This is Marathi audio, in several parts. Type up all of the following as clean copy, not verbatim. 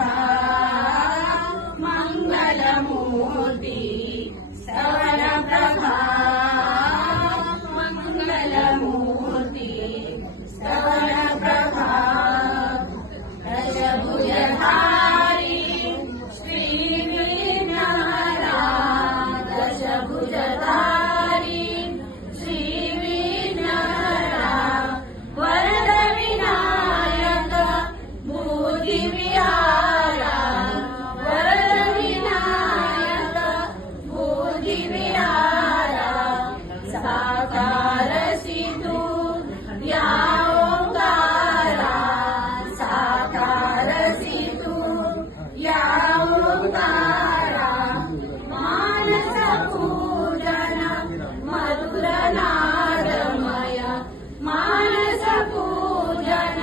प्रतिभा मंगलमूर्ती स्तवन प्रभा मंगलमूर्ती स्तवन प्रभा दशभुजधारी श्रीवीरनारा दशभुजधारी श्रीवीरनारा वरद विनायक बुद्धिविहारा वरद विनायक बुद्धिविहारा साकारसी तू या ओंकारा साकारसी तू या ओंकारा मानस पूजन मधुर नादमय मानस पूजन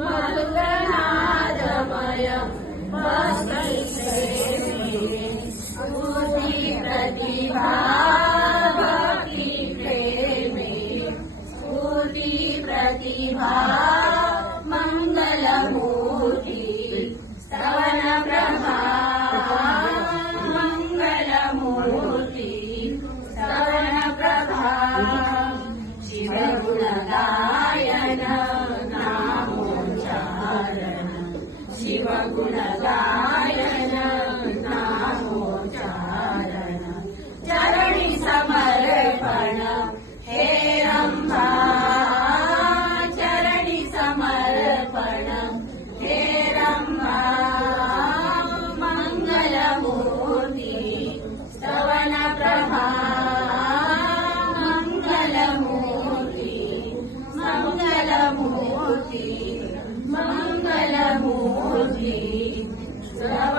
मधुर नादमय बुद्धि प्रतिभा भक्ति प्रेमे बुद्धि प्रतिभा मंगलमूर्ति स्तवन प्रभा मंगलमूर्ति स्तवन प्रभा शिवगुणगायन नामोच्चारण शिवगुणगायन नामोच्चारण चरणी समर्पण हे रंभा चरणी समर्पण हे रंभा मंगलमूर्ति स्तवन प्रभा मंगलमूर्ति मंगलमूर्ति मंगलमूर्ति स्तवन